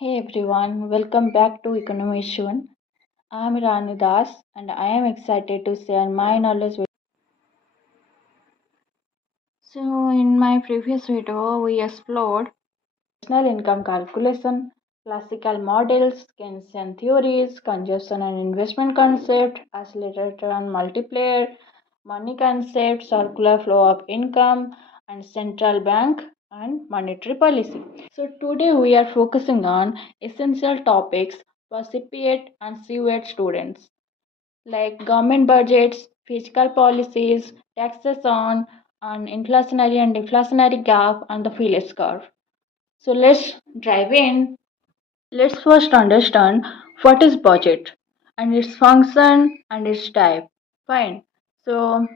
Hey everyone, welcome back to Economics.Budget. I am Ranu and I am excited to share my knowledge with you. So, in my previous video, we explored personal income calculation, classical models, Keynesian theories, consumption and investment concept, accelerator and multiplier, money concept, circular flow of income, and central bank and monetary policy. So today we are focusing on essential topics for CPAT and CWAT students like government budgets, fiscal policies, taxation, and inflationary and deflationary gap, and the Phillips curve. So let's dive in. Let's first understand what is budget and its function and its type. Fine. So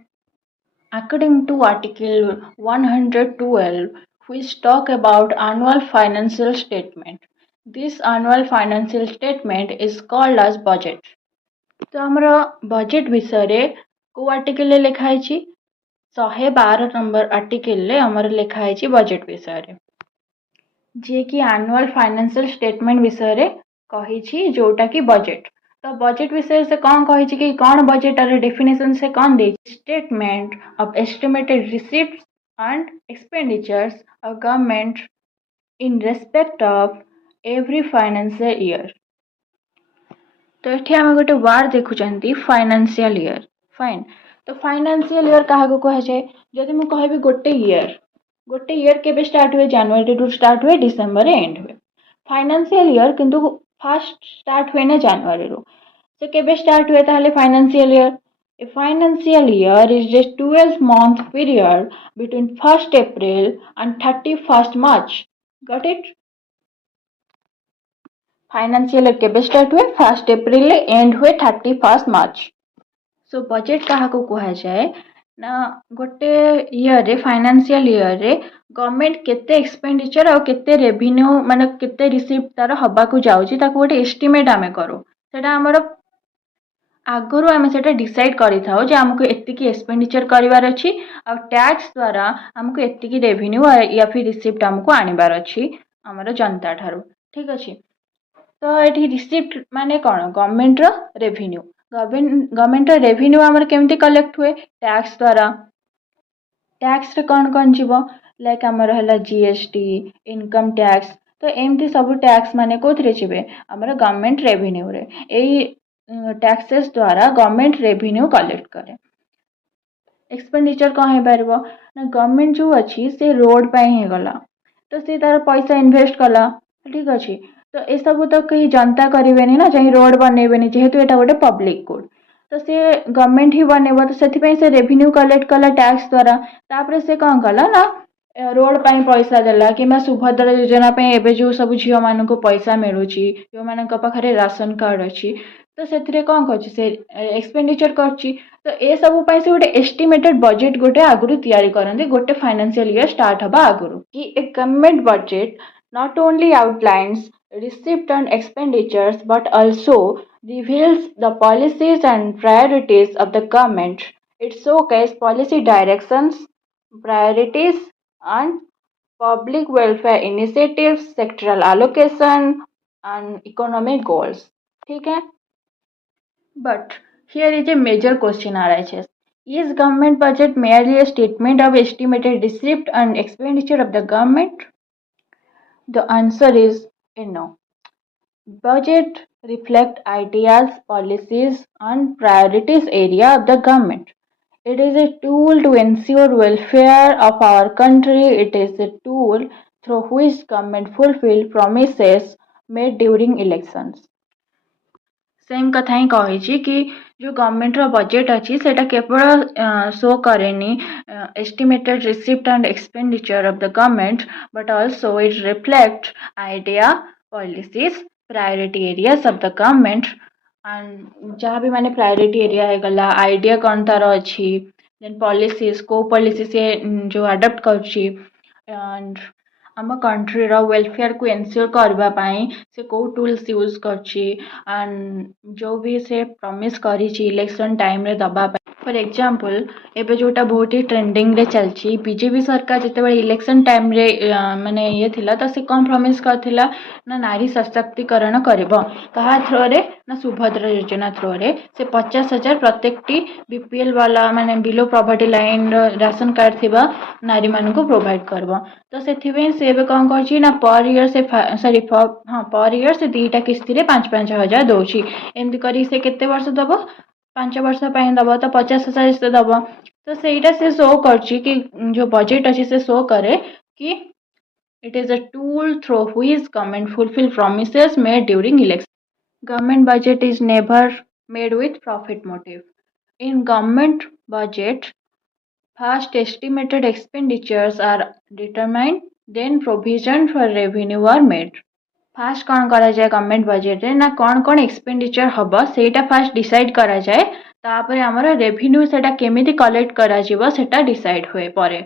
according to Article 112, which talk about annual financial statement, this annual financial statement is called as budget. तो ଆମର budget विषय को article लिखाई 112 number article आमर लिखाई budget विषय जी कि annual financial statement विषय कही जोटा कि बजेट तो बजेट विषय से कौन कही कि कौन बजेट डेफिनेशन से कौन दे statement of estimated receipts and expenditures of government in respect of every financial year तो ये आम गोटे वार्ड देखुं फाइनेंशियल ईयर फाइन तो फाइनेंशियल ईयर क्या कहुए जदि मुझे कहि गोटे ईयर के स्टार्ट हुए जनवरी टू स्टार्ट हुए डिसेम्बर एंड हुए फाइनेंशियल ईयर किंतु फास्ट स्टार्ट हुए ना जनवरी रू से केबे स्टार्ट हुए ताहले financial year A financial year is a 12-month period between 1st April and 31st March. Got it? Financial year केबे स्टार्ट हुए 1st April एंड हुए 31st March. सो बजेट क्या कहुए ना गोटे ईयर रे फाइनेंशियल ईयर रे गवर्नमेंट केते एक्सपेंडिचर और केते रेवेन्यू माने केते रिसीप्ट तार हबा को जाउची ताको गोटे एस्टिमेट आमे करू सेटा हमर आगरू आमे सेटा डिसाइड करि थाउ जे हमको एतिकी एक्सपेंडिचर करिवार अछि और टैक्स द्वारा हमको एतिकी रेवेन्यू या फिर रिसीप्ट हमको आनिबार अछि हमर जनता ठारू ठीक अछि तो ये रिसीप्ट माने कौन गवर्नमेंट रेवेन्यू गवर्नमेंट रेवेन्यू आमर केमती कलेक्ट हुए टैक्स द्वारा टैक्स रे कौन जीव लाइक आमर है जीएसटी इनकम टैक्स तो एमती सब टैक्स माने कोथरे जीवे आमर गवर्नमेंट रेवेन्यू रे एई टैक्सेस द्वारा गवर्नमेंट रेवेन्यू कलेक्ट करे एक्सपेंडिचर कौन है पारबो ना गवर्नमेंट जो अच्छी से रोड पे ही गला तो से तार पैसा इन्वेस्ट कला ठीक अच्छे तो ये सब तो कहीं जनता करेंगे ना चाहे रोड बनइबे जेहेतु यहाँ गोटे पब्लिक गुड तो सी गवर्नमेंट ही बनइब तो से रेवेन्यू कलेक्ट कला टैक्स द्वारा तापर से कौन कला ना रोड पर पैसा देला कि सुभद्रा योजना एवं जो सब झील मान पैसा मिलूँ जो मान पाखे राशन कार्ड अच्छी तो से कौन कर एक्सपेंडिचर कर तो ये सब से गोटे एस्टिमेटेड बजेट गोटे आगुरी तैयारी करते गोटे फाइनेंशियल ईयर स्टार्ट हवा आगुरी कि a government budget not only outlines receipt and expenditures but also reveals the policies and priorities of the government. It showcases policy directions, priorities, and public welfare initiatives, sectoral allocation, and economic goals. ठीक है? But here is a major question arises. Is government budget merely a statement of estimated receipt and expenditure of the government? The answer is no. Budget reflect ideas, policies, and priorities area of the government. It is a tool to ensure welfare of our country. It is a tool through which government fulfill promises made during elections. Same कथा ही कही कि जो government रो budget अच्छी सेटा केवल show करेनी estimated receipt and expenditure of the government but also it reflect idea policies priority areas of the government and जहाँ भी माने प्रायोरिटी एरिया है गला आइडिया कौन तार अच्छी देन पॉलिसीज को पॉलिसी से जो अडप्ट करछि एंड आम कंट्री वेलफेयर को एनश्योर करने से कौ टूल्स यूज कर जो भी से प्रमिस कर इलेक्शन टाइम रे दबा फॉर एग्जांपल एबे जोटा बहुत ही ट्रेंडिंग रे चलची बीजेपी सरकार जिते इलेक्शन टाइम रे माने ये थिला तो से कौन प्रॉमिस करथिला ना नारी सशक्तिकरण करबो कहा थ्रो रे ना सुभद्रा योजना थ्रो रे से 50,000 प्रत्येक टी बीपीएल वाला माने below property line ration card थिबा नारी मान को प्रोवाइड करबो तो सेथिबे से एबे कौन करची ना पर ईयर से सॉरी पर ईयर से दीटा किस्ती रे 5,000 दउची एमती करी से केते वर्ष दबो 5 वर्ष दब तो 50,000 से दब तो सहीटा से शो करची कि जो बजेट अच्छी से शो करे कि it is a tool through which government fulfil promises made during election. Government budget is never made with profit motive. In government budget, first estimated expenditures are determined, then provision for revenue are made. Fast कौन करा जाए government budget रे ना कौन कौन expenditure हबो सेटा fast decide करा जाए तापर हमर रेवेन्यू सेटा केमिति कलेक्ट करा जिवो सेटा डिसाइड होए परे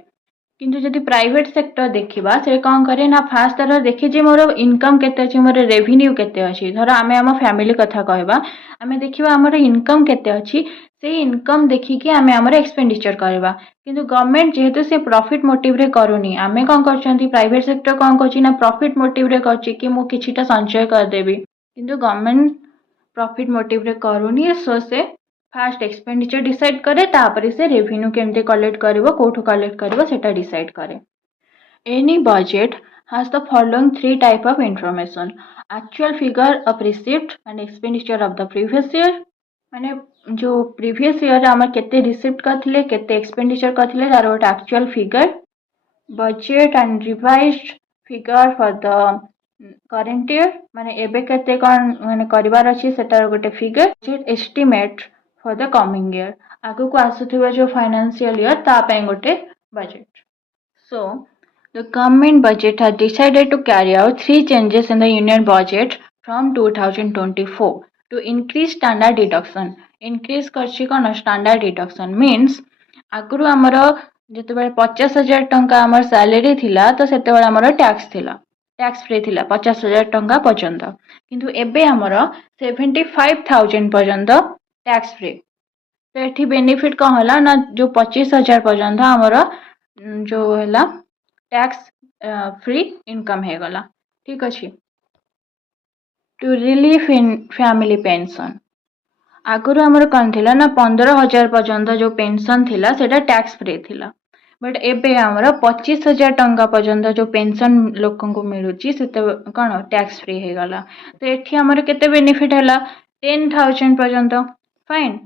किंतु जदि प्राइवेट सेक्टर देखिबा से कौन करे ना फास्ट तरह देखि जे मोर इनकम केते अछि मोर रेवेन्यू केते अछि धर आमे हम फैमिली कथा कहबा आमे देखिबा हमर इनकम केते अछि से इनकम देखि कि आमे हमर एक्सपेंडिचर करबा किंतु गवर्नमेंट जेहेतु से प्रॉफिट मोटिव रे करूनी आमे कौन करछंती प्राइवेट सेक्टर कौन करछि ना प्रॉफिट मोटिव रे करछि कि मु किछिटा संचय कर देबी किंतु गवर्नमेंट प्रॉफिट मोटिव रे करूनी सो से फास्ट एक्सपेंडिचर डिसाइड करे तापर से रेवेन्यू केमते कलेक्ट करबो कोठो कलेक्ट करबो सेटा डिसाइड करे any budget has the following three type of information actual figure of receipt and expenditure of the previous year माने जो प्रीवियस ईयर आम केते रिसिप्ट करथिले केते एक्सपेंडिचर करथिले तार गोटे actual figure budget and revised figure for the current year माने एबे केते कोन माने करिवार अछि सेटार गोटे figure budget estimate for the coming year आगु को आसुथिबा जो फाइनेंशियल ईयर ता पय गोटे budget so the government budget has decided to carry out three changes in the union budget from 2024 to increase standard deduction. Increase करछि कोन standard deduction means आगुरु हमर जते 50,000 टंका हमर सैलरी थिला तो सेते बेला हमर टैक्स थिला टैक्स फ्री थिला 50,000 टंका पर्यंत किंतु एबे हमर 75,000 पर्यंत टैक्स फ्री तो एठी बेनिफिट कौन होला ना जो 25,000 पर्यंत हमर जो होला टैक्स फ्री इनकम है गला ठीक अछि to relief in family pension आगुरु हमर कौन थिला ना 15,000 पर्यंत जो पेंशन थिला सेटा टैक्स फ्री थिला बट एबे हमर 25,000 टंका पर्यंत जो पेंशन लोकन को मिलुची सेते कोन टैक्स फ्री है गला तो एठी हमर केते बेनिफिट हला 10,000 पर्यंत fine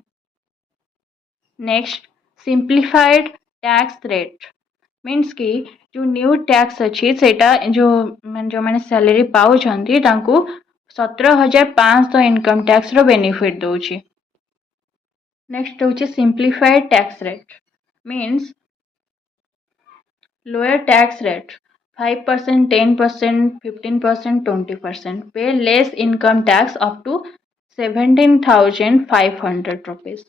next simplified tax rate means कि जो न्यू टैक्स अच्छी सेटा जो मैंने सैलरी पाउछंती तांको 17,500 इनकम टैक्स रो बेनिफिट दउची नेक्स्ट होची simplified tax rate means lower tax rate 5%, 10%, 15%, 20% pay less income tax up to 17,500 rupees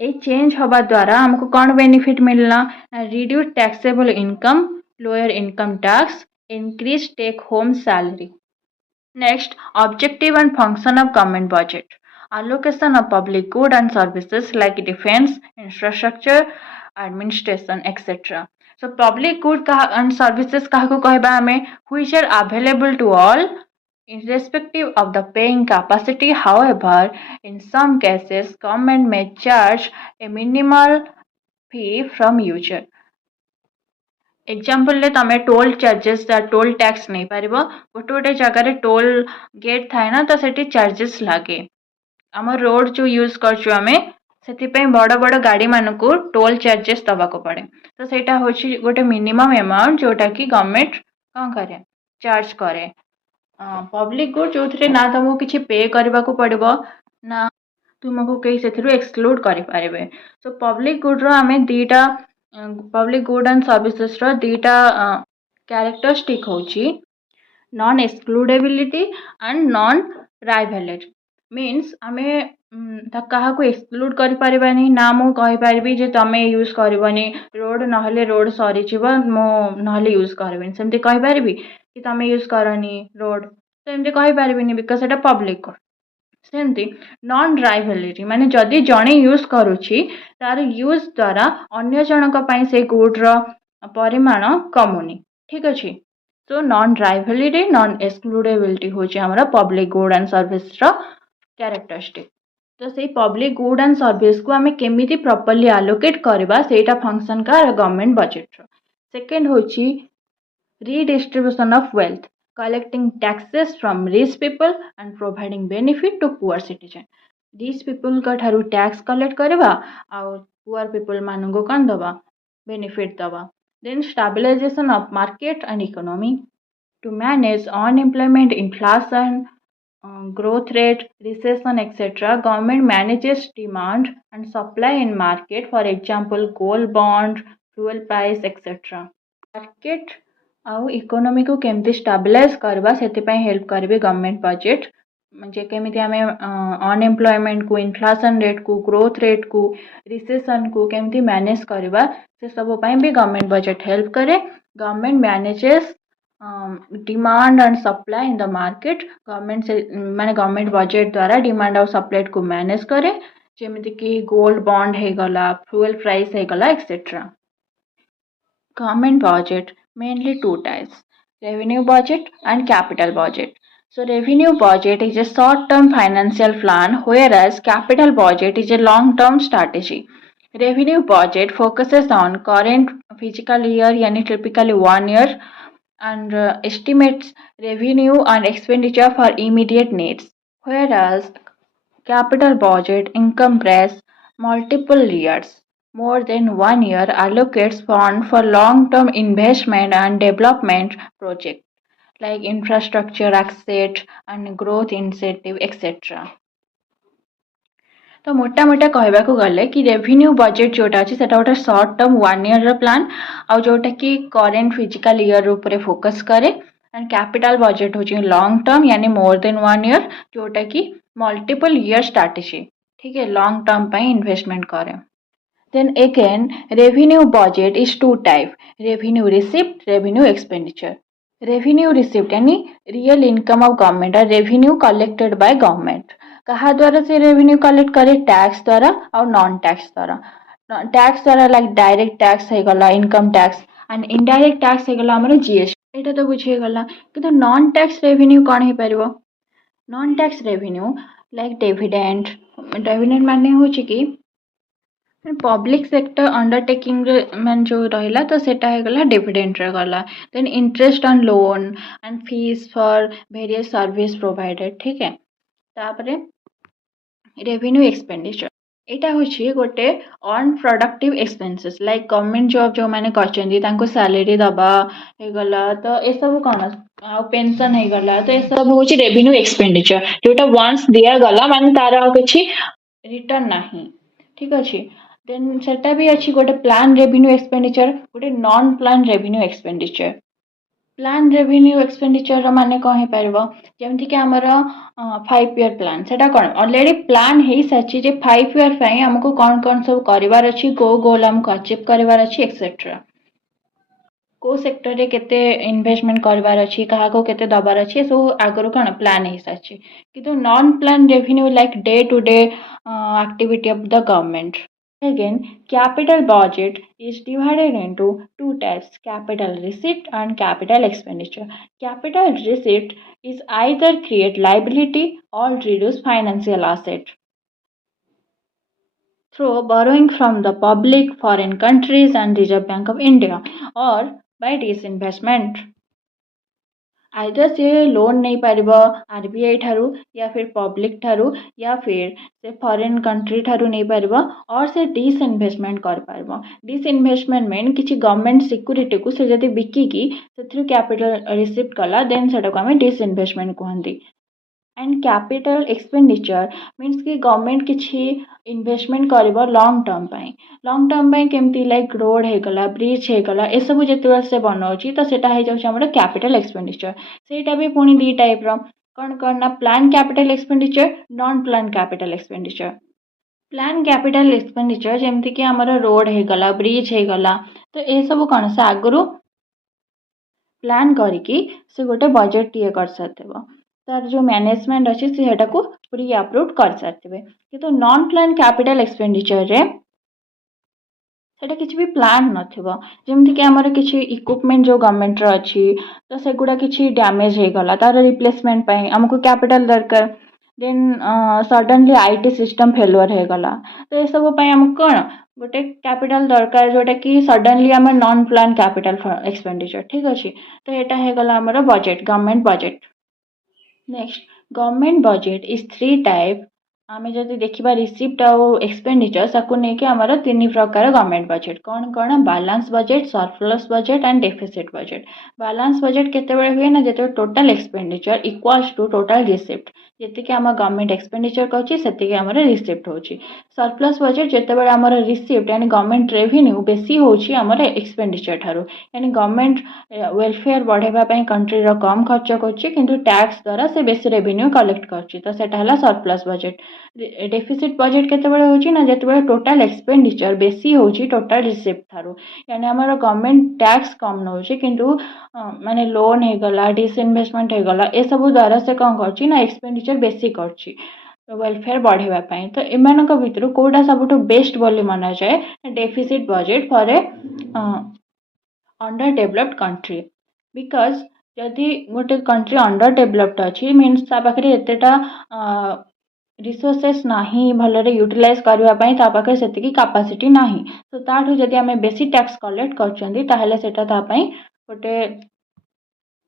a change हवा द्वारा हमको कौन बेनिफिट मिलना reduce taxable income lower income tax increase take home salary next objective and function of government budget allocation of public goods and services like defense infrastructure administration etc so public good and services kahaku कहबा हमें which are available to all irrespective of the paying capacity. However, in some cases, government may charge a minimal fee from user. Example तमें toll charges toll tax नहीं पार गोटे गोटे जगार toll gate थाए ना तो सेठी चार्जेस लगे आम रोड जो यूज करें से बड़ बड़ गाड़ी मानक टोल चार्जेस दवाक पड़े तो सेटा होची गोटे मिनिमम अमाउंट जोटा कि गवर्नमेंट कौन करे चार्ज करे पब्लिक गुड जो थे ना तुमको किसी पे करने को पड़ो ना तुमको कहीं से एक्सक्लूड करें सो पब्लिक गुड आम दीटा पब्लिक गुड एंड सर्विसेस दीटा कैरेक्टरिस्टिक होची non excludability and non rivalry means आमे क्या एक्सक्लूड कर पारिबानी ना मु कहि पारिबी जे तमे यूज करबनी रोड नहले रोड सरी जीव मो नहले यूज करबनी सेमती कहि पारिबी कि तमे यूज करनी रोड तो एमती कहि पारिबिनी बिकॉज एटा पब्लिक गुड सेमती नॉन ड्राइवेलिटी माने जदि जणे यूज करुछि तार यूज द्वारा अन्य जनक पई से गुड्र परिमाण कमुनी ठीक अछि। तो नॉन ड्राइवेलिटी नॉन एक्सक्लूडेबिलिटी होछि हमरा पब्लिक गुड एंड सर्विस रो कैरेक्टरिस्टिक। तो से पब्लिक गुड एंड सर्विस को आमे केमिति प्रॉपर्ली एलोकेट करबा सेटा फंक्शन का गवर्नमेंट बजट रो। सेकंड होछि redistribution of wealth, collecting taxes from rich people and providing benefit to poor citizen। rich people का ठारू टैक्स कलेक्ट करवा और पुअर पीपल मानू कौन दबा बेनिफिट दबा। Then stabilisation of market and economy to manage unemployment, inflation, growth rate, recession, etc. Government manages demand and supply in market. For example, gold bond, fuel price, etc. Market आउ economy को केमती stabilise करबा सेति पई help करबे government budget. म्हणजे केमिति हमें अनएम्प्लॉयमेंट को, इन्फ्लेशन रेट को, ग्रोथ रेट को, रिसेशन को केमती मैनेज करबा से सब पई भी गवर्नमेंट बजट हेल्प करे। Government manages demand and supply in the market. Government से माने गवर्नमेंट बजट द्वारा डिमांड और सप्लाई को मैनेज करे जेमिति कि गोल्ड बॉन्ड हे गला, फ्यूल प्राइस हे गला etcetera. Government budget mainly two types, revenue budget and capital budget. So revenue budget is a short-term financial plan whereas capital budget is a long-term strategy. Revenue budget focuses on current fiscal year yani typically 1 year and estimates revenue and expenditure for immediate needs, whereas capital budget encompasses multiple years. More than 1 year allocates fund for long-term investment and development projects like infrastructure asset and growth incentive etc. तो मोटा मोटा कहबा को गले कि revenue budget जोटा अछि सेटा गोटे शॉर्ट टर्म 1 year रो प्लान आ जोटा कि करेंट फिजिकल ईयर ऊपर फोकस करे एंड कैपिटल बजेट होची लॉन्ग टर्म यानी मोर देन 1 year जोटा कि मल्टीपल ईयर स्ट्रेटजी ठीक है लॉन्ग टर्म पे इन्वेस्टमेंट करे। Then again, revenue budget is two type, revenue receipt, revenue expenditure. Revenue receipt यानी real income of government और revenue collected by government। कहा द्वारा से revenue collect करे टैक्स द्वारा और नॉन टैक्स द्वारा। टैक्स द्वारा लाइक डायरेक्ट टैक्स है गला income tax and indirect tax है गला हमर जीएसटी एटा तो बुझे गला किंतु नॉन टैक्स रेवेन्यू कोन हे परबो। Non tax revenue like dividend माने होची कि पब्लिक सेक्टर अंडरटेकिंग मान जो रहिला तो सेटा है गला डिविडेंड रे गला। Then interest on loan and fees for various service provided ठीक है। तापरे रेवेन्यू एक्सपेंडिचर एटा होची गोटे unproductive expenses like government job जो माने करचंदी तांको सैलरी दबा हे गला तो ए सब कोन आ पेंशन हे गला तो ए सब होची रेवेन्यू एक्सपेंडिचर जोटा वंस दिया गला माने तार किछि रिटर्न नाही ठीक अछि। देन सेटा भी अच्छी गोटे प्लान रेवेन्यू एक्सपेंडिचर गोटे non plan revenue expenditure. Plan revenue expenditure माने कौन है पारिबो जेमति कि हमर 5 year प्लान सेटा कोन ऑलरेडी प्लान हेई साची जे 5 year पई हमको कोन कोन सब करिवार अछि गोल हमको अचीव करिवार अछि एक्सेट्रा। को सेक्टर रे केते इन्वेस्टमेंट करबार अछि कहा को केते दबार अछि सो आगरो कोन प्लान हेई साची किंतु non plan revenue like day to day activity of the government। Again, capital budget is divided into two types, capital receipt and capital expenditure. Capital receipt is either create liability or reduce financial asset through borrowing from the public, foreign countries and Reserve Bank of India or by disinvestment। Either से loan नहीं पारिबो RBI ठारू या फिर public ठारू या फिर से foreign country ठारू नहीं पारिबो और से डिसइन्वेस्टमेंट कर पारिबो। डिसइन्वेस्टमेंट मीन किछि गवर्नमेंट सिक्युरिटी को से जदी बिकी की सेथरु कैपिटल रिसीव कला देन सेटा को हमें डिसइन्वेस्टमेंट कहंती। एंड कैपिटल एक्सपेंडिचर मीन्स कि गवर्नमेंट किछि इन्वेस्टमेंट करिबो लॉन्ग टर्म पई केमती लाइक रोड हे गला ब्रिज हे गला ए सब जेतबे से बनौची तो सेटा हे जाउछ हमर कैपिटल एक्सपेंडिचर। सेटा भी पुनी दी टाइप रो कोन ना plan capital expenditure non plan capital expenditure. Plan capital expenditure जेमती कि हमर रोड हे गला ब्रिज हे गला तो ए सब कोन से आगरु प्लान करिकी से गोटे बजेट टीए कर सकतेबो। तार जो मैनेजमेंट अच्छी सेटा को प्री अप्रूव कर सारे कि नॉन प्लान कैपिटल एक्सपेंडिचर रे सेटा किसी भी प्लान नथिबो जेमती कि हमर किसी इक्विपमेंट जो गवर्नमेंट रो अछि तो सेगुडा किसी डैमेज हे गला तार रिप्लेसमेंट पई हमको कैपिटल दरकार then suddenly IT system failure हे गला तो ये सब पई हम कोन गोटे कैपिटल दरकार जोटा कि सडनली हमर नॉन प्लान कैपिटल एक्सपेंडिचर ठीक अछि तो एटा हे गला हमर budget government budget next government budget is three type आमे जदि देखिबा रिसिप्ट आउ एक्सपेंडिचर साकु नेकी हमर तीन प्रकार गवर्नमेंट बजट कौन कौन balance budget surplus budget and deficit budget balance budget केतेबेले हुए ना जेते total expenditure equals to total receipt जेति कि हम गवर्नमेंट एक्सपेंडिचर करछि सेति कि हमर रिसिप्ट होछि सरप्लस बजट जेतेबेले हमर रिसिप्ट यानी गवर्नमेंट रेवेन्यू बेसी होछि हमर एक्सपेंडिचर थारु यानी गवर्नमेंट वेलफेयर बढ़ेबा पई कंट्री रो कम खर्च करछि किंतु टैक्स द्वारा से बेसी रेवेन्यू कलेक्ट करछि तो सेटा हला सरप्लस बजट डेफिसिट बजट केतेबेले होछि ना जेतेबेले टोटल एक्सपेंडिचर बेसी होछि टोटल रिसिप्ट थारु यानी हमर गवर्नमेंट टैक्स कम नउछि किंतु माने लोन हे गला डिसइन्वेस्टमेंट हे गला ए सब द्वारा से कम करछि ना एक्सपेंडिचर बेसी करछि वेलफेयर बढ़ेबा पई तो एमानक भितरु कोडा सबटु बेस्ट बोली माना जाए deficit budget for A under developed country because जदि गोटे कंट्री अंडर डेवलप्ड अच्छी मीन्स ता पाखे एतेटा रिसोर्सेस नाही भलरे यूटिलाइज करबा ता पाखे सेतिकी कैपेसिटी नाही तो ताठू जदि आमे बेसी टैक्स कलेक्ट करचंदी ताहले सेटा ता पई गोटे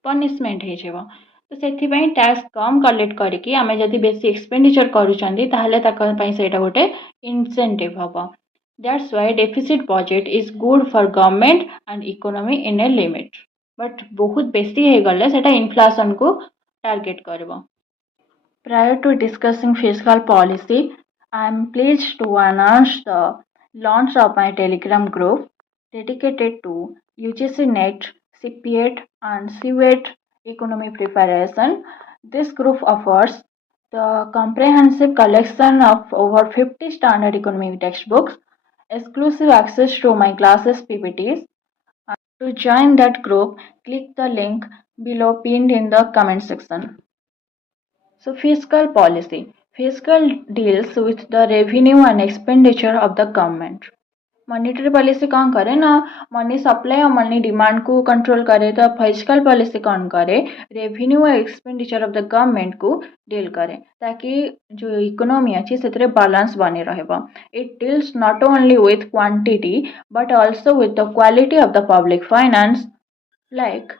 पनिशमेंट हे जेबो तो सेथिपाई टैक्स कम कलेक्ट करिकी आमे जदि बेसी एक्सपेंडिचर करूचंदी ताहले ताका पई सेटा गोटे इंसेंटिव हबो that's why deficit budget is good for government and economy in a limit but बहुत बेसी हे गले सेटा इन्फ्लेशन को टारगेट करबो Prior to discussing fiscal policy, I am pleased to announce the launch of my Telegram group dedicated to UGC NET, CPET, and CWET economy preparation. This group offers the comprehensive collection of over 50 standard economy textbooks, exclusive access to my classes PPTs. To join that group, click the link below pinned in the comment section. So, fiscal policy. Fiscal deals with the revenue and expenditure of the government. Monetary policy कौन करे ना money supply और money demand को control करे तो fiscal policy कौन करे revenue और एक्सपेंडिचर ऑफ द गवर्नमेंट को डील करे ताकि जो इकोनॉमी अच्छी से बैलेंस बनी रहबो it deals not only with quantity but also with the quality of the public finance like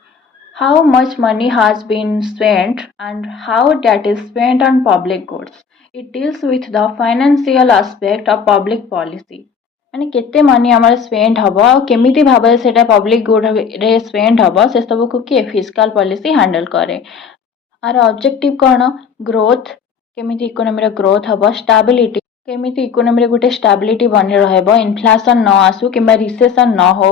how much money has been spent and how that is spent on public goods. It deals with the financial aspect of public policy. माने केते money हमर spend हबो केमिति भाबे सेटा public good रे spend हबो से सब को के फिस्कल पॉलिसी हैंडल करे आर ऑब्जेक्टिव कोन ग्रोथ केमिति इकोनॉमी रे ग्रोथ हबो स्टेबिलिटी केमिति इकोनॉमी रे गुटे स्टेबिलिटी बनि रहबो इन्फ्लेशन न आसु किबा रिसेशन न हो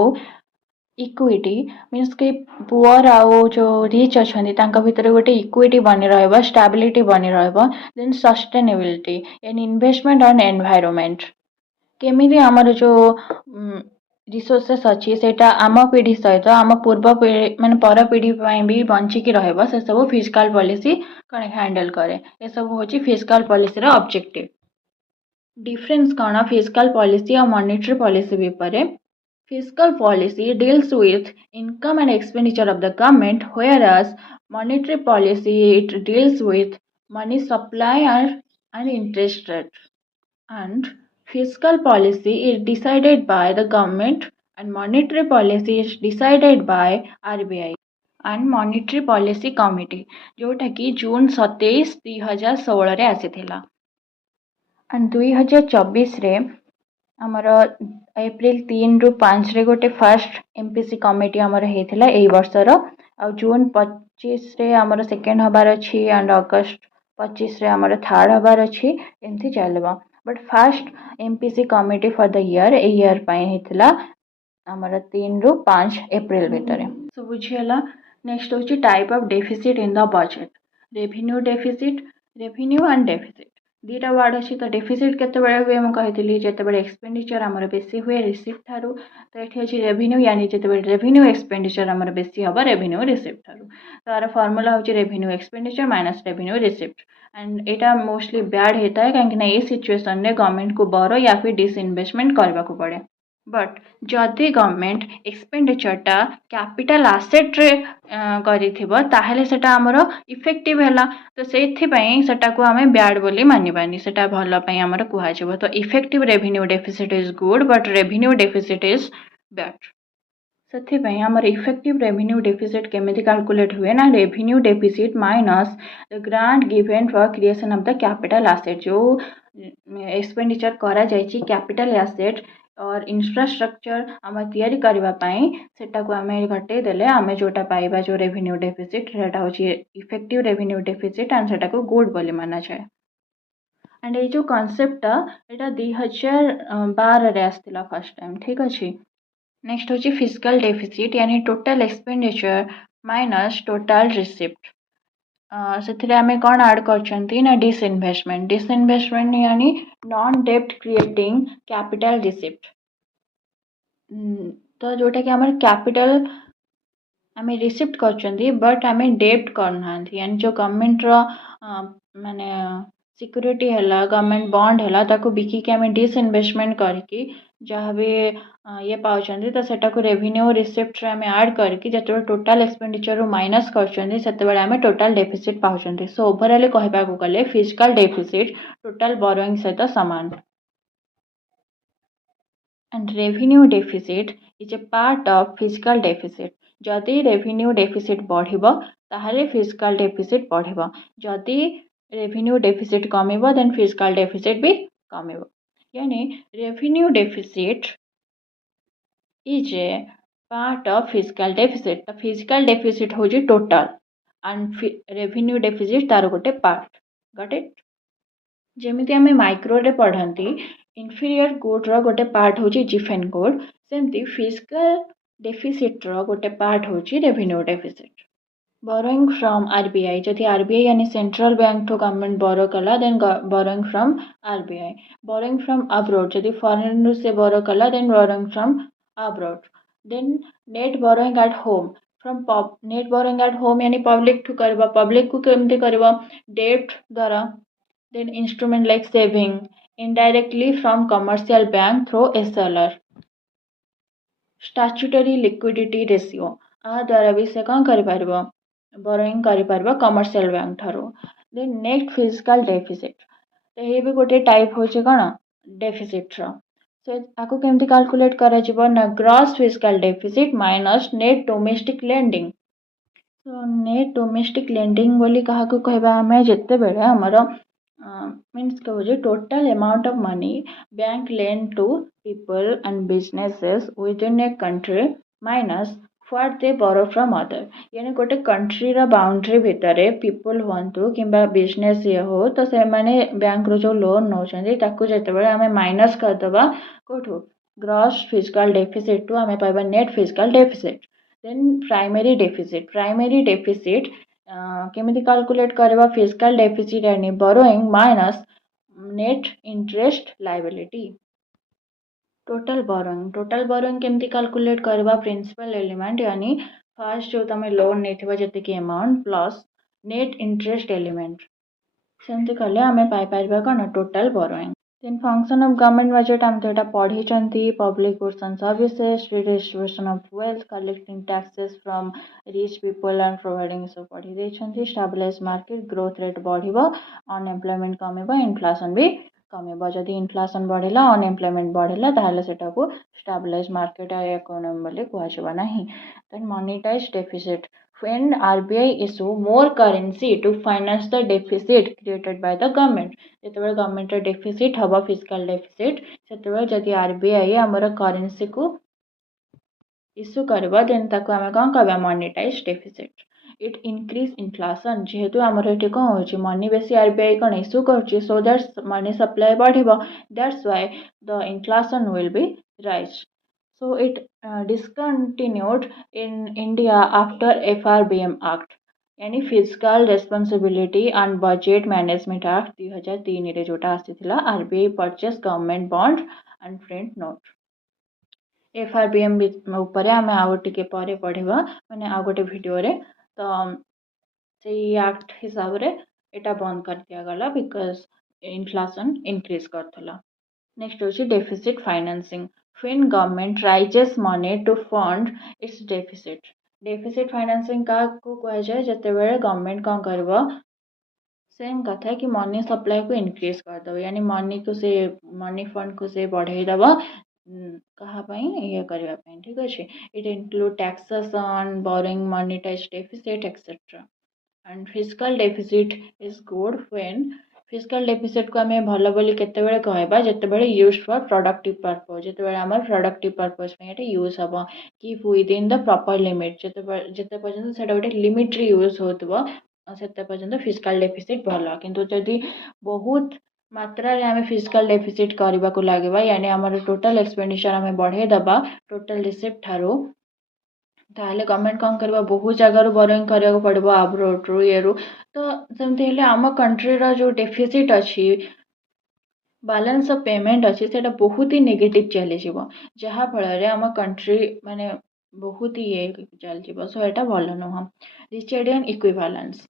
इक्विटी मीन्स कि पुअर आउ जो रिच अच्छा भितर गोटे इक्विटी बनी रहा स्टेबिलिटी बनी रहा then sustainability and investment on environment केमिति आमर जो रिसोर्सेस अच्छी सेटा आम पीढ़ी सहित आम पूर्व पीढ़ी माने पर पीढ़ी भी बंचिकी रहा से सब फिस्कल पॉलिसी कौन हैंडल करे ये सब होची फिस्कल पॉलिसी रा ऑब्जेक्टिव डिफरेंस कौन फिस्कल पॉलिसी और मॉनेटरी पॉलिसी भितर Fiscal policy deals with income and expenditure of the government, whereas monetary policy it deals with money supply and interest rate. And fiscal policy is decided by the government, and monetary policy is decided by RBI and monetary policy committee, जोटा कि जून 27 2016 रे आसीथिला and 2024 रे आमर April 3 रु 5 रे गोटे first MPC committee आमर हेथिला एई वर्षर आ जून 25 रे आमर सेकेंड हबार अछि एंड अगस्त 25 रे आमर थर्ड हबार अछि एमथि चलबा but first MPC committee for the year a year पय हेथिला आमर 3 रु 5 एप्रिल भितरे सो बुझियला नेक्स्ट होची type of deficit in the budget revenue and deficit दुईटा वार्ड अच्छी तो डेफिसिट केतेबेले हुए मैं कही जितेबाला एक्सपेंडिचर आमर बेसी हुए रिसीप्ट ठारू तो ये अच्छी रेवेन्यू यानी जितेबाला रेवेन्यू एक्सपेंडिचर आमर बेसी हम रेवेन्यू रिसीप्ट ठारू तो यार फर्मुला हूँ revenue expenditure minus revenue receipt and यहाँ मोस्टली बैड होता है कहीं ये सिचुएसन में गवर्नमेंट को बर या फिर डिसइनभेस्टमेंट करने को पड़े बट जदि गवर्नमेंट एक्सपेंडिचरटा कैपिटल आसेट रे करिथिबो ताहेले सेटा हमर इफेक्टिव हैला तो सेथिपई सेटाको आमे बैड बोली मानिबानी सेटा भल पई हमर कुहा जेबो तो effective revenue deficit is good but revenue deficit is bad ସେଥିପାଇଁ ଆମର ଇଫେକ୍ଟିଭ ରେଭିନ୍ୟୁ ଡେଫିସିଟ୍ କେମିତି କାଲକୁଲେଟ୍ हुए ना revenue deficit minus the grant given for creation of the capital asset जो एक्सपेंडिचर करा जायछि कैपिटल एसेट और इंफ्रास्ट्रक्चर आम तैयारी करने सेटा को आम घटे देले आम जोटा पाइबा जो रेवेन्यू डेफिसिट सेटा होछि इफेक्टिव रेवेन्यू डेफिसिट एंड सेटा को गुड बोली माना जाए एंड ये जो कॉन्सेप्टटा एटा 2012 रे आस्थिला फर्स्ट टाइम ठीक अछि नेक्स्ट होची फिस्कल डेफिसिट यानी total expenditure minus total receipt से आम कौन आड कर डिसइनभेस्टमेंट यानी नॉन डेप्ट क्रिएटिंग कैपिटल रिसिप्ट तो जोटा कि आम कैपिटल आम रिसिप्ट कर बट आम डेप्ट करना यानी जो गवर्नमेंट माने सिक्योरिटी है गवर्नमेंट बॉन्ड है ताको बिकिकी आम डिसइनभेस्टमेंट करके जहाँ भी ये पाँच तो सेटा को रेवेन्यू रिसिप्ट आम आड करके जो टोटल एक्सपेंडिचर माइनस करते आम टोटल डेफिसिट पाँच सो ओभरऑल कहवा गले फिस्कल डेफिसिट टोटल बोरोइंग सहित सामान and revenue deficit is a part of fiscal deficit जदि रेवेन्यू डेफिसिट बढ़िबो ताहले फिस्कल डेफिसिट बढ़िबो जदि रेवेन्यू डेफिसिट कमिबो देन फिस्कल डेफिसिट भी कमिबो यानी revenue deficit is a part of fiscal deficit तो फिस्कल डेफिसिट होजी टोटल एंड रेवेन्यू डेफिसिट तार गोटे पार्ट गॉट इट जेमिति आमे माइक्रो रे पढ़ंती इन्फीरियर कोड रो गोटे पार्ट होची जिफेन कोड सेमती फिस्कल डेफिसिट रो गोटे पार्ट होची revenue deficit borrowing from RBI जदि आरबीआई यानी सेंट्रल बैंक तो गवर्नमेंट बोरो कला then borrowing from RBI borrowing from abroad जदि फॉरेन से बोरो कला then borrowing from abroad then net borrowing at home from net borrowing at home यानी public टू करबा पब्लिक को केमती करबा डेट द्वारा then instrument like saving indirectly from commercial bank through SLR statutory liquidity ratio आ द्वारा भी से कौन करि परबो बोरोइंग करि परबो कमर्शियल बैंक ठारो देन नेट फिस्कल डेफिसिट तो ये भी गोटे टाइप होचे कोन डेफिसिट रो सो आको केमती कैलकुलेट करा जिवो ना gross fiscal deficit minus net domestic lending तो नेट डोमेस्टिक लेंडिंग बोली कहा को कहबा हमें जत्ते बेले हमरो means कहो total amount of money bank lend to people and businesses within a country minus what they borrow from other यानी गोटे कंट्री रा बाउंड्री भितर पीपल हुंतु किंबा बिजनेस ये हो तो से माने बैंक रो जो लोन नौचंदी ताकू जेतेबेले आमे माइनस कर दबा कोठो ग्रॉस फिस्कल डेफिसिट टू आमे पाइबा net fiscal deficit then primary deficit केमिति कैलकुलेट करबा फिस्कल डेफिसिट यानी borrowing minus net interest liability total borrowing केमिति कैलकुलेट करबा प्रिंसिपल एलिमेंट यानी फर्स्ट जो तमे लोन नेथिबा जते की amount plus net interest element सेमति कले आमे पाई परबा कोन total borrowing then function of government budget आम तो एटा पढ़ी चंती public goods and services redistribution of wealth collecting taxes from rich people and providing सब पढ़ी दे चंती stabilize market growth rate बढ़िबो unemployment कमिबो inflation भी कमिबो जदि inflation बढ़िला unemployment बढ़िला ताहले सेटा को stabilize market आ economy बोली कुहाजबा नाही then monetized deficit when RBI issue more currency to finance the deficit created by the government जेतेबेले गवर्नमेंट डेफिसिट हबा फिस्कल डेफिसिट सेतेबेले जदि आरबीआई हमर करेंसी को इश्यू करबा देन ताको आमे कोन कहबा monetise deficit it increase inflation जेहेतु हमर एठी कोन होची मनी बेसी आरबीआई कोन इश्यू करची सो दैट मनी सप्लाई बढ़िबो that's why the inflation will be rise so it discontinued in India after FRBM Act यानी fiscal responsibility and budget management act 2003 रे जोटा आसीथिला RBI purchase government bond and print note FRBM ऊपर आम आउ टे पर पढ़ा मैंने आउ गोटे भिडियो तो से एक्ट हिसाब रे एटा बंद कर दिया गला बिकॉज इन्फ्लेशन इंक्रीज करथला। नेक्स्ट होची deficit financing when government raises money to fund its deficit. Deficit financing का को कह जाए जते बेले गवर्नमेंट कौन करबो सेम कथा कि मनी सप्लाई को इंक्रीज कर दो यानी मनी को से मनी फंड को से बढ़ाई दबा कहा ये करबा ठीक अच्छे it include taxation boring monetise deficit etcetera and fiscal deficit is good when fiscal deficit को आम भल बोली केतेबेले कहबा जेतेबेले यूज फॉर प्रोडक्टिव पर्पज जेतेबेले आमर प्रोडक्टिव पर्पज पे एटा यूज हबो keep with in the proper limit जेते पर्यंत सेटा गोटे लिमिट रे यूज होतबो सेते पर्यंत फिस्कल डेफिसिट भल किंतु जदि बहुत मात्रा रे आमे फिस्कल डेफिसिट करबा को लागबा यानी हमर टोटल एक्सपेंडिचर आमे बढ़े दबा टोटल रिसिप्ट थारो ताहले गवर्नमेंट कौन करबा बहुत जगह बोरिंग करिया पड़बो आब्रोड रु ये रु तो सेमती हेले आम कंट्री रो जो डेफिसिट अछि बैलेंस ऑफ पेमेंट अच्छी से बहुत ही नेगेटिव चली जीवो जहाँ फल आम कंट्री माने बहुत ही ये चल जीवो सो एटा भल नुह रिचर्डियन इक्विवेलेंस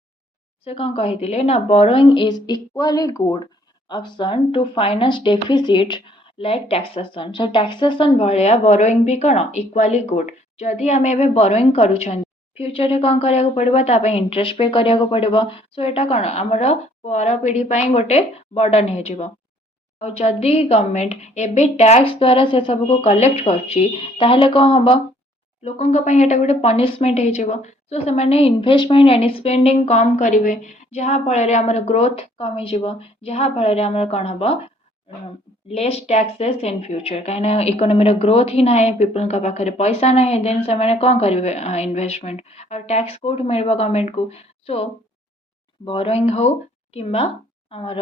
से कौन कही ना borrowing is equally good option to finance deficit like taxation so taxation भाया बोरोइंग भी कौन इक्वाली गुड जदि आम एवं बोरोइंग करुछन फ्यूचर रे कौन करिया पड़ो ताप इंटरेस्ट पे करिया पड़ो सो एटा कौन आमर पर पीढ़ी गोटे बर्डन हो जदि गवर्नमेंट एबे टैक्स द्वारा से सब को कलेक्ट करछि ताहले कौन हम लोकों एटा गोटे पनिशमेंट हो से मैंने इन्वेस्टमेंट एंड स्पेंडिंग कम करेंगे जहाँ फल आमर ग्रोथ कमी जहाँ फल आमर कौन हम लेस टैक्सेस इन फ्यूचर कहीं इकोनॉमी ग्रोथ ही ना पीपल का पाखे पैसा ना देन से मैंने कौन करेंगे इन्वेस्टमेंट और टैक्स कौट मिल गवर्नमेंट को सो बोरोइंग हो किंबा आमर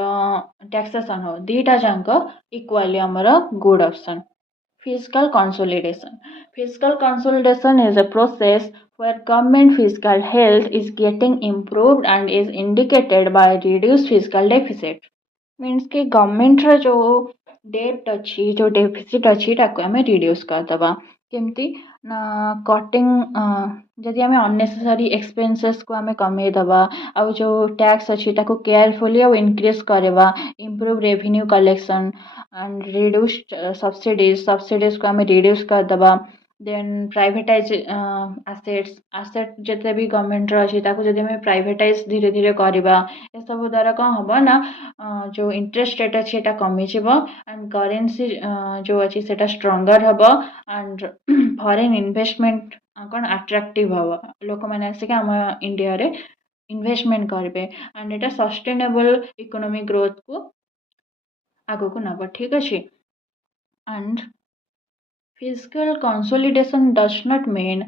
टैक्सेशन हो दीटा जाक इक्वाली आमर good option. Fiscal consolidation. Fiscal consolidation is a process where government fiscal health is getting improved and is indicated by reduced fiscal deficit. Means कि गवर्नमेंट रो जो डेट अच्छी जो डेफिसिट अच्छी ताको आमे रिड्यूस करदबा केमती ना कटिंग जदि आमे अननेसेसरी एक्सपेंसेस को आमे कमे दबा आ जो टैक्स अच्छी ताको केयरफुली आ इंक्रीज करबा improve revenue collection and reduce subsidies को आमे रिड्यूस करदबा देन प्राइवेटाइज आसेट जिते भी गवर्नमेंट अच्छी जदि आमे प्राइवेटाइज धीरे धीरे करवा ए सब द्वारा कौन हम ना जो इंटरेस्ट रेट अच्छी कमी एंड करेन्सी जो अच्छी से स्ट्रंगर हम एंड फॉरेन इन्वेस्टमेंट कौन अट्रैक्टिव हम लोक मैंने आसिक आम इंडिया रे इन्वेस्टमेंट करेंगे and Etah sustainable economic growth को आगो को नब ठीक अच्छे and fiscal consolidation does not mean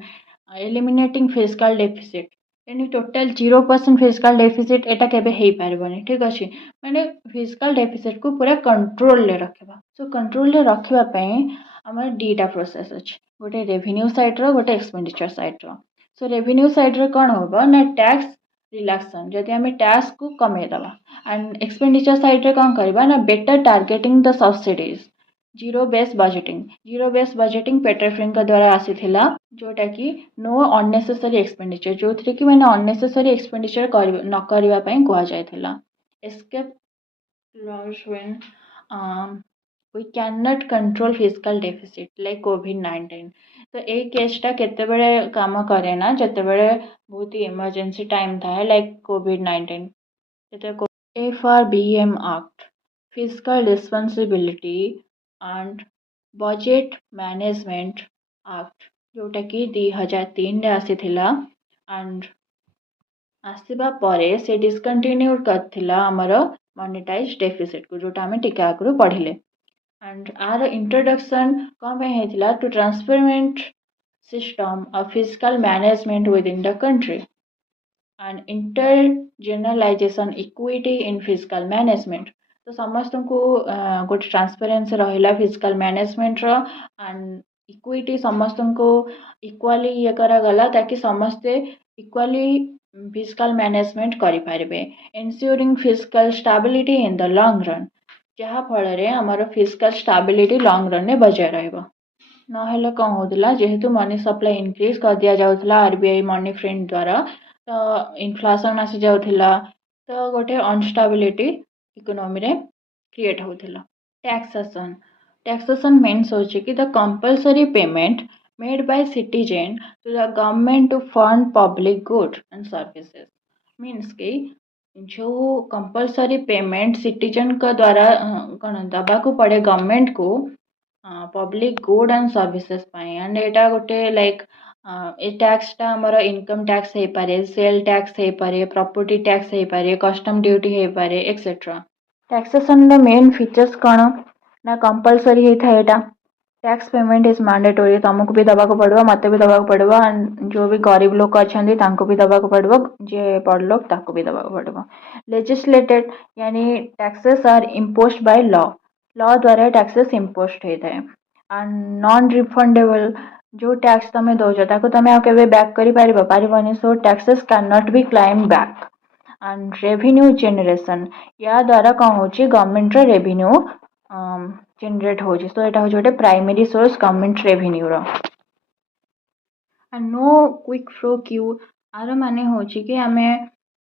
eliminating fiscal deficit यानी टोटल 0% फिस्कल डेफिसिट एटा केबे हेई पारबनी ठीक अच्छे मैंने फिस्कल डेफिसिट को पूरा कंट्रोल ले रखा सो कंट्रोल ले रखा आमर दीटा प्रोसेस अच्छे गोटे रेवेन्यू साइड रो गोटे एक्सपेंडिचर साइड रो सो रेवेन्यू साइड रे कौन हम ना टैक्स रिलैक्सन जदि आम टैक्स को कमे दबा एंड एक्सपेंडिचर साइड रे कौन करबा ना better targeting the subsidies zero base budgeting Peter फ्रेंक द्वारा आसीथिला जोटा कि नो अननेसेसरी एक्सपेंडिचर जो थी कि मैंने अननेसेसरी एक्सपेंडिचर न करबा पई कहा जायथिला escape clause when we can not control fiscal deficit like कोविड-19 तो ये केसटा केतेबेले काम करे ना जेतेबेले बहुत ही इमरजेंसी टाइम था लाइक कोविड-19 FRBM act fiscal responsibility and budget management act जोटा कि 2003 आसीथिला एंड आसवा परे से डिस्कंटिन्यू करथिला हमर मॉनिटाइज डेफिसिट को जोटा हमें टिका आगु पढ़िले एंड आर इंट्रोडक्शन कौन पे हेतिला to transparent system of fiscal management within the country and intergenerational equity in fiscal management तो समस्त को गोटे ट्रांसपेरेंसी रहा फिस्कल मैनेजमेंट रो एंड इक्विटी समस्त को इक्वाली ये करा गला ताकि समस्ते इक्वाली फिस्काल मैनेजमेंट करें, ensuring fiscal stability in the long run, जहाँ फल आमर फिस्काल स्टेबिलिटी लॉन्ग रन में बजाय रहिबो। नहेले कौन होता जेहेतु मनी सप्लाई इनक्रीज कर दिया जाउथला आरबीआई मनी प्रिंट द्वारा, तो इन्फ्लेशन आसी जाउथला, तो गोटे अनस्टेबिलिटी इकोनॉमी रे क्रिएट होउथला। टैक्सेशन टैक्सेशन मीन्स होची कि the compulsory payment made by citizen to the government to fund public good and services. Means कि जो कंपल्सरी पेमेंट सिटीजन का द्वारा कौन दबाको पड़े गवर्नमेंट को public good and services pi, and एटा गोटे लाइक ए टैक्सटा आमर इनकम टैक्स हो पारे, सेल टैक्स हो पारे, प्रॉपर्टी टैक्स हो पारे, कस्टम ड्यूटी हो पारे etcetera. Taxation the main features कौन ना कंपलसरी होता है एटा, टैक्स पेमेंट इज मैंडेटरी, तुमको भी दबाक पड़ो, मत भी दबाक पड़ो, एंड जो भी गरीब लोग अच्छा भी दबाक पड़ो, जे बड़ लोग ताको भी दबाक पड़ो। लेजिस्लेटेड यानी taxes are imposed by law, law द्वारा टैक्सेस इम्पोज होता है। एंड नॉन रिफंडेबल, जो टैक्स तुम दौच ताको तुम आगे बैक कर, so taxes can not be claim back. And revenue generation, या द्वारा कौन हो गवर्नमेंट रेवेन्यू जेनरेट हो, सो यहाँ हूँ गोटे प्राइमरी सोर्स गवर्नमेंट रेवेन्यू रो। And no quid pro quo, आर माने हो कि आमे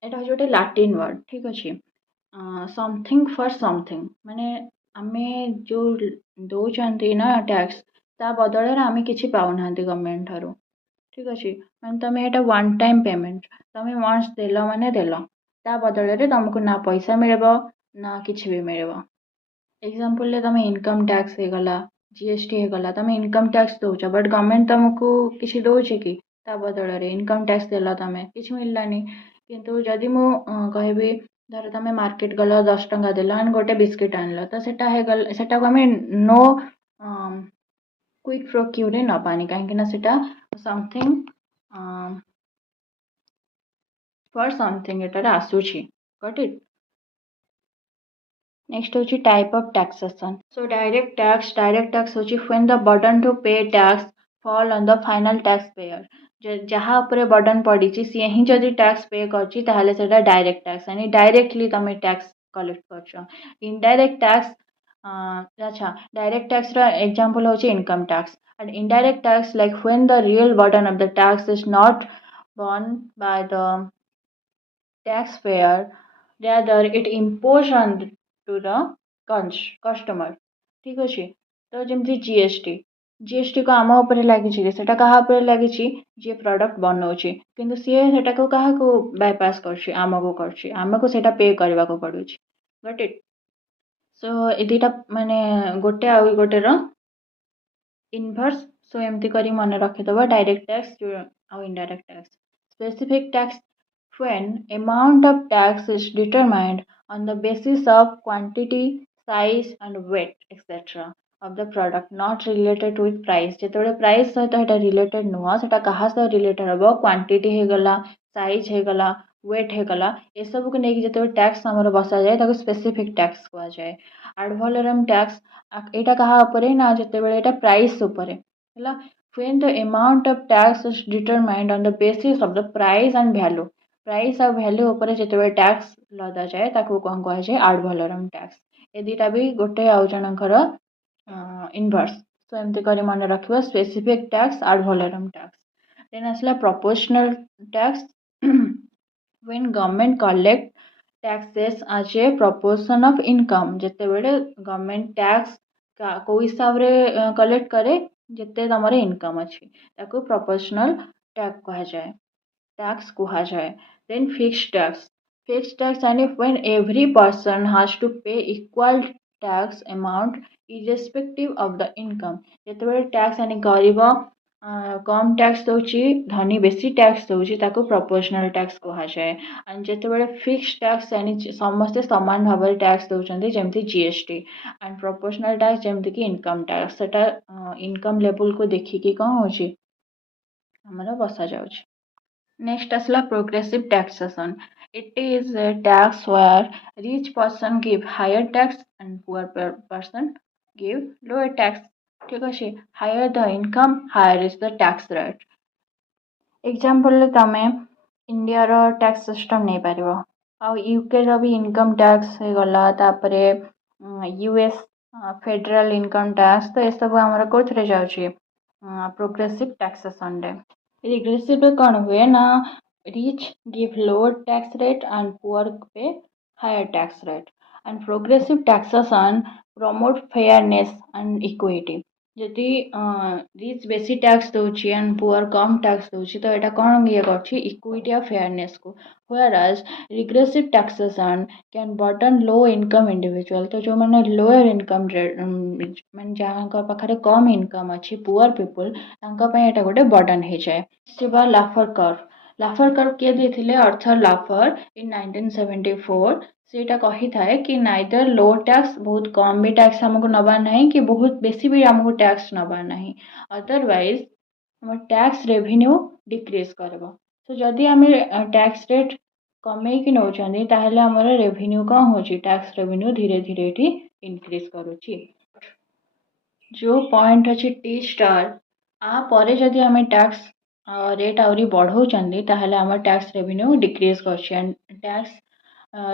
एटा हूँ गोटे लाटिन वर्ड, ठीक अच्छे, समथिंग फॉर समथिंग, माने आमे जो दौरान ना टैक्स ता बदल आमे किसी पाऊना गवर्नमेंट ठारू, ठीक अच्छे, मैंने तुम यहाँ वन टाइम पेमेंट तुम वन्स देल माने देल, ता बदल तुमको ना पैसा मिल ना किसी भी मिल। एग्जाम्पल तुम इनकम टैक्स हो गला, जीएसटी हो गला, तुम इनकम टैक्स दौच बट गवर्नमेंट तुमको किसी दौचे कि ता बदल इनकम टैक्स देल तुम किसी मिललानी, किंतु जदि मु कहबी धर तुम मार्केट गल 10 टंका देल एंड गोटे बिस्किट आनल, तो सेटा को आम नो क्विक प्रोक्यू रे न पानी, कहीं सेटा समथिंग फॉर समथिंग एटार आसूची, गॉट इट। नेक्स्ट होची type of taxation. So direct tax होची when the burden to pay tax fall on the final tax payer, जहाँ उपरे बर्डन पड़ी सी ही जदि टैक्स पे करची ताहले सेटा डायरेक्ट टैक्स, यानी डायरेक्टली तुम टैक्स कलेक्ट करछ। इनडायरेक्ट टैक्स, अच्छा डायरेक्ट टैक्स रा एग्जांपल होची income tax, and indirect tax like when the real burden of the tax is not borne by the taxpayer, rather it imposed on to the customer, ठीक अच्छे। तो जमी GST, GST को आम उपर लगी, सेटा क्या लगी, जी प्रडक्ट बनाऊे किंतु सी से क्या बायपास करमको आमको से पे करने को पड़ू, गट इट। सो ये दुटा माने गोटे आउ गोटे इनवर्स, सो एमती करी मन रखिदब डायरेक्ट टैक्स आउ indirect tax. Specific tax when amount of tax is determined on the basis of quantity, size and weight etc. of the product not related with price, जेतबे प्राइस सहित एटा रिलेटेड नुह, सेटा कहा से रिलेटेड हम quantity हो गला, साइज हो गला, वेट हो गला, ये सब को लेकिन जिते टैक्स आमर बसा जाए ताको स्पेसिफिक टैक्स कहा जाए। एडवलरम टैक्स एटा कहा उपरे ना जिते एटा प्राइस उपरे हला, when the amount of tax is determined on the basis of the price and value, price आ भैल्यू उपर जिते टैक्स लदा जाए ताको कौन कह जाए एडवलरम टैक्स। ये दुटा भी गोटे आउ जनकर इनवर्स, सो एमती कर मन रखिबा specific tax ad valorem tax. Then आसला proportional tax, when government collect taxes as a proportion of income, जिते गवर्नमेंट टैक्स को हिसाब रे कलेक्ट करे जिते तुम इनकम अच्छी ताको प्रोपोर्शनल टैक्स कहा जाए, टैक्स कहा जाए। देन फिक्स्ड टैक्स यानी when every person has to pay equal tax amount irrespective of the income, जिते टैक्स यानी गरीब कम टैक्स दौची, धनी बेसी टैक्स दौची, ताको प्रोपोर्शनल टैक्स कहा जाए। एंड जिते फिक्स्ड टैक्स यानी समस्ते समान भाव में टैक्स दौरान जमती जीएसटी, एंड प्रोपोर्शनल टैक्स जमती कि इनकम टैक्स, सेटा इनकम लेवल को देखिकी कौन हो आमर बसा जाउछ। Next asla progressive taxation. It is a tax where rich person give higher tax and poor person give lower tax. ठीक अच्छे, higher the income, higher is the tax rate. Example तमें India रो tax system नहीं पारिबो। आ UK रो भी income tax हो गला तापरे US federal income tax तो ये सब हमर कोथरे जाउची प्रोग्रेसिव टैक्सेशन रे। रिग्रेसिव रे कौन हुए ना rich give lower tax rate and poor pay higher tax rate and progressive taxation promote fairness and equity ଯଦି ରିଚ୍ ବେଶୀ ଟ୍ୟାକ୍ସ ଦେଉଛି ଆଣ୍ଡ ପୁଅର୍ କମ୍ ଟ୍ୟାକ୍ସ ଦେଉଛି ତ ଏଇଟା କ'ଣ ଇଏ କରୁଛି ଇକ୍ୱିଟି ଆଉ ଫେୟାରନେସ୍କୁ whereas regressive taxation can burden low income individual ତ ଯେଉଁମାନେ ଲୋୟର୍ ଇନକମ୍ ମାନେ ଯାହାଙ୍କ ପାଖରେ କମ୍ ଇନକମ୍ ଅଛି ପୁଅର୍ ପିପୁଲ୍ ତାଙ୍କ ପାଇଁ ଏଇଟା ଗୋଟେ ବର୍ଡନ୍ ହେଇଯାଏ। ଶିବା ଲାଫର୍ କର୍ଭ କିଏ ଦେଇଥିଲେ ଅର୍ଥର ଲାଫର୍ ଇନ୍ 1974 ସେଇଟା କହିଥାଏ କି ନାଇଦର ଲୋ ଟ୍ୟାକ୍ସ ବହୁତ କମ୍ ବି ଟ୍ୟାକ୍ସ ଆମକୁ ନେବାର ନାହିଁ କି ବହୁତ ବେଶୀ ବି ଆମକୁ ଟ୍ୟାକ୍ସ ନେବାର ନାହିଁ ଅଦରୱାଇଜ୍ ଆମ ଟ୍ୟାକ୍ସ ରେଭିନ୍ୟୁ ଡିକ୍ରିଜ୍ କରିବ। ତ ଯଦି ଆମେ ଟ୍ୟାକ୍ସ ରେଟ୍ କମେଇକି ନେଉଛନ୍ତି ତାହେଲେ ଆମର ରେଭିନ୍ୟୁ କ'ଣ ହେଉଛି ଟ୍ୟାକ୍ସ ରେଭିନ୍ୟୁ ଧୀରେ ଧୀରେ ଏଠି ଇନକ୍ରିଜ୍ କରୁଛି। जो पॉइंट अच्छी टी स्टार आ परे जदि आम टैक्स रेट आहरी बढ़ाऊँ ताहले आम टैक्स रेवेन्यू डिक्रीज कर टैक्स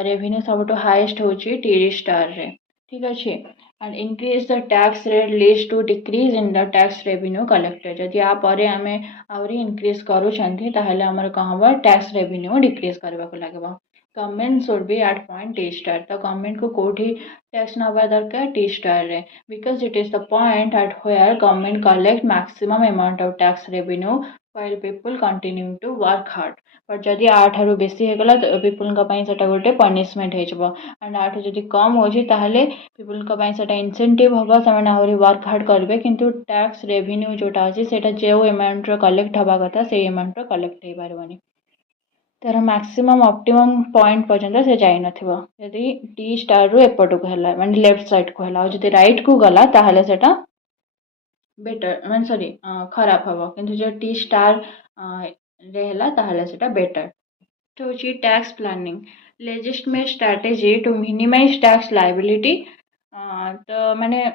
रेवेन्यू सब हाएस्ट हूँ टी स्टार रे ठीक अच्छे and increase the tax rate leads to decrease in the tax revenue collected जदि आ परे आम आहरी इंक्रीज करूँ ताहले आमर कौन हम टैक्स रेवेन्यू डिक्रीज करने को लगे। Government should be at point T star तो गवर्नमेंट को कौटी टैक्स नवा दरकार टी स्टार रे because it is the point at where government collect maximum amount of tax revenue while people continue to work hard but जदि आठारु बेसी हेगला तो people का ପାଇଁ ସେଟା ଗୋଟେ punishment ହେଇଯିବ and आठु जदि कम होछि ताहले people का ପାଇଁ ସେଟା incentive हबा ସେମାନେ आहुरी work hard କରିବେ କିନ୍ତୁ tax revenue जोटा अछि सेटा जेउ amount रो collect हबा कथा सेई amount रो collect हेइ पारबनी तार मैक्सिमम ऑप्टिमम पॉइंट पर्यंत से जाई नथिबो यदि टी स्टार रु एपट को हला माने लेफ्ट साइड को हला जदि राइट को गला ताहले सेटा बेटर माने सॉरी खराब हबो किंतु जो टी स्टार रे हला ताहले सेटा बेटर तो होची tax planning legislative strategy to minimise tax liability तो माने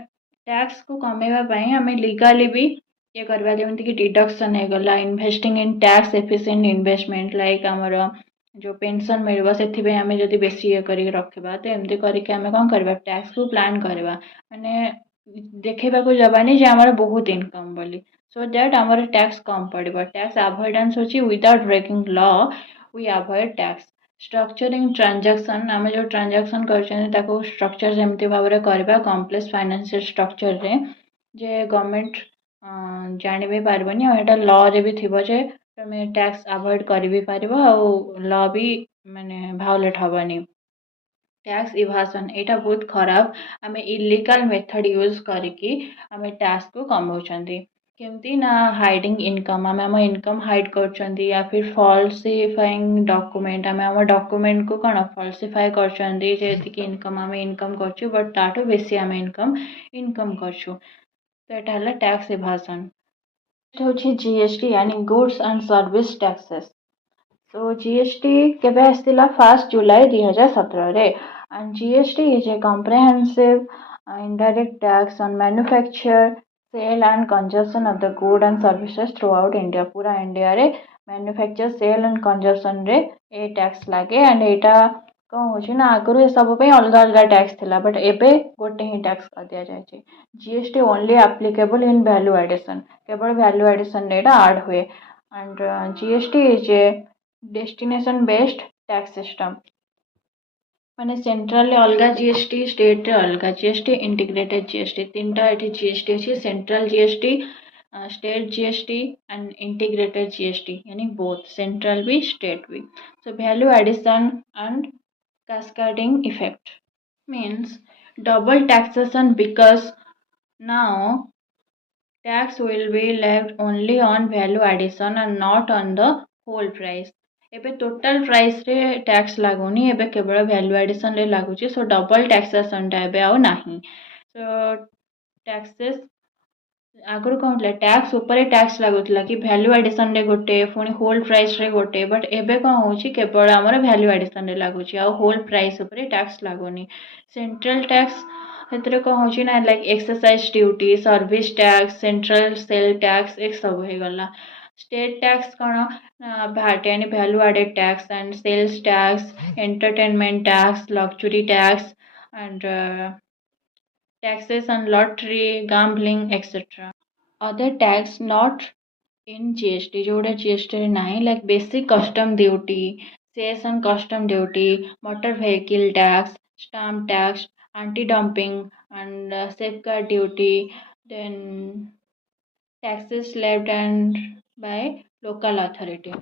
टैक्स को कमेवा पई हमें लीगली भी ये करवा जेमति कि डिडक्शन है गला investing in tax efficient investment like हमर जो पेंशन मिलबो सेथि पे हमें जदि बेसी ये करी रखबा तो एमती करिके हमें कोन करबा टैक्स को प्लान करबा माने देखेबा को जबानी जे हमर बहुत इनकम बोली सो दैट हमर टैक्स कम पड़िबो टैक्स अवॉइडेंस होची without breaking law we avoid tax structuring transaction आम जो ट्रांजैक्शन कर स्ट्रक्चर जमती भाव में करवा कॉम्प्लेक्स फाइनेंशियल स्ट्रक्चर रे जे गवर्नमेंट जानी भी पारबनी और एटा लॉ रे भी थिबो जे तुम टैक्स अवॉइड कर भी पारिबो और लॉ भी माने भायोलेट हबनी। टैक्स इवासन एटा बहुत खराब आम इलीगल मेथड यूज करिकी आम टैक्स को कमाउछंती केमती ना हाइडिंग इनकम आम आम इनकम हाइड करछंती या फिर फॉल्सिफाइंग डॉक्यूमेंट आम आम डॉक्यूमेंट को कौन फॉल्सिफाई करछंती जेति इनकम आम इनकम करछु बट ताठो बेसी आम इनकम करछु तो एटा हला टैक्स इवासन। होछि जीएसटी यानी गुड्स एंड सर्विस टैक्सेस तो जीएसटी केबे आस्तिला 1 जुलाई 2017 रे and GST is a comprehensive indirect tax on manufacture, sale and consumption of the goods and services throughout India. पूरा इंडिया रे manufacture, sale and consumption रे ए tax लागे and एटा कौन होची ना आगରୁ ए सब पे अलग अलग टैक्स थिला बट एबे गोटे ही टैक्स कर दिया जाय छै। GST only applicable in value addition केवल वैल्यू एडिशन रे ऐड हुए and GST is a destination based tax system माने सेंट्रल अलग जीएसटी स्टेट अलग जीएसटी इंटीग्रेटेड जीएसटी तीनटा एठी जीएसटी अछि central GST state GST and integrated GST यानी बोथ सेंट्रल भी स्टेट भी so value addition and cascading effect means double taxation because now tax will be levied only on value addition and not on the whole price एबे total price रे tax लागुनी एबे केवल value addition रे लागुची सो double taxation टा एबे आउ नाही सो taxes आगुर कौन टैक्स ऊपर टैक्स लागुला कि वैल्यू एडिशन रे गोटे पुणी होल प्राइस रे गोटे बट एबे कौन होची केवल हमर वैल्यू एडिशन रे लागुची आ होल प्राइस ऊपर टैक्स लागुनी सेंट्रल टैक्स हेतरे कौन होची ना like exercise duty service tax central sale tax एक सब हो गला State tax VAT and value added tax and sales tax, entertainment tax, luxury tax, and taxes on lottery, gambling, etc. Other tax not in GST, जोड़ा GST रे नहीं, like basic custom duty, cess and custom duty, motor vehicle tax, stamp tax, anti-dumping, and safeguard duty, then taxes levied and by local authority.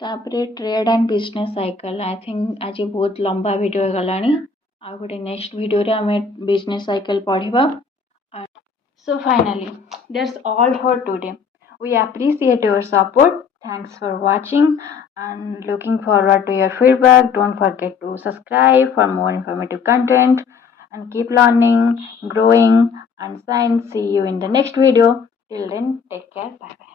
तापरे trade and business cycle I think आज बहुत लंबा video गलानी आ गोटे next video रे हमें business cycle पढ़िबा. So finally, that's all for today. We appreciate your support. Thanks for watching and looking forward to your feedback. Don't forget to subscribe for more informative content and keep learning, growing, and science. See you in the next video. Till then, take care. Bye bye.